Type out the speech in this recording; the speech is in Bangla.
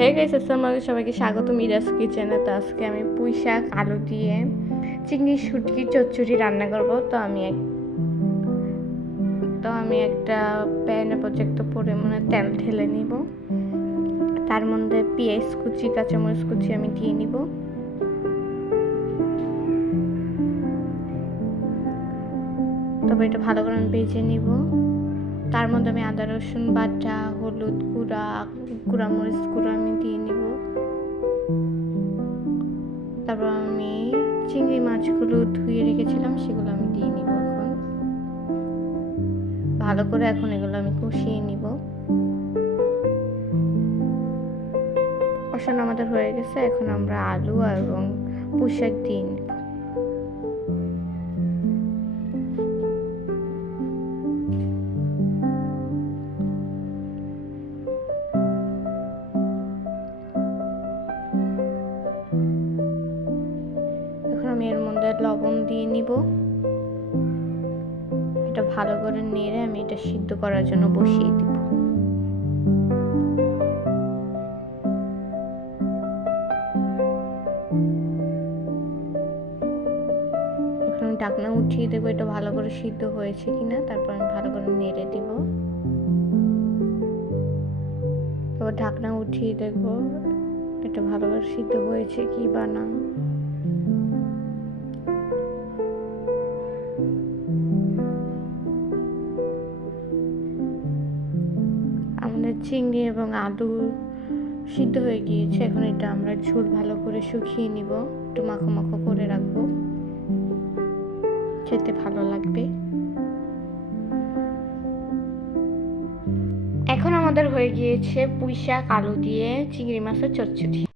হে গাইস, আসসালামু আলাইকুম, সবাইকে স্বাগত মিরাজ কিচেনে। তো আজকে আমি পুঁই শাক আলু দিয়ে চিংড়ি শুটকির চচ্চড়ি রান্না করব। তো আমি একটা প্যানে পর্যাপ্ত পরিমাণে তেল ঢেলে নিব। তার মধ্যে পেঁয়াজ কুচি, কাঁচামরিচ কুচি আমি দিয়ে নিব। তবে এটা ভালো করে আমি ভেজে নিব। তার মধ্যে আমি আদা রসুন বাটা, হলুদ গুঁড়া, মরিচ গুঁড়া আমি দিয়ে নিব। তারপর আমি চিংড়ি মাছগুলো ধুয়ে রেখেছিলাম, সেগুলো আমি দিয়ে নিব। এখন ভালো করে এগুলো আমি কষিয়ে নিব। কষানো আমাদের হয়ে গেছে। এখন আমরা আলু এবং পুঁই শাক দিয়ে নিব। এখন আমি এর মধ্যে লবণ দিয়ে নিব। এটা ভালো করে নেড়ে আমি এটা সিদ্ধ করার জন্য বসিয়ে দিব। এখন আমি ঢাকনা উঠিয়ে দেবো, এটা ভালো করে সিদ্ধ হয়েছে কিনা। তারপর আমি ভালো করে নেড়ে দিব। তারপর ঢাকনা উঠিয়ে দেখবো এটা ভালো করে সিদ্ধ হয়েছে কি বা না। আমাদের চিংড়ি এবং আলু সিদ্ধ হয়ে গিয়েছে। এখন এটা আমরা ঝোল ভালো করে শুকিয়ে নিব, একটু মাখো মাখো করে রাখবো, খেতে ভালো লাগবে। এখন আমাদের হয়ে গিয়েছে পুঁই শাক আলু দিয়ে চিংড়ি মাছের চচ্চড়ি।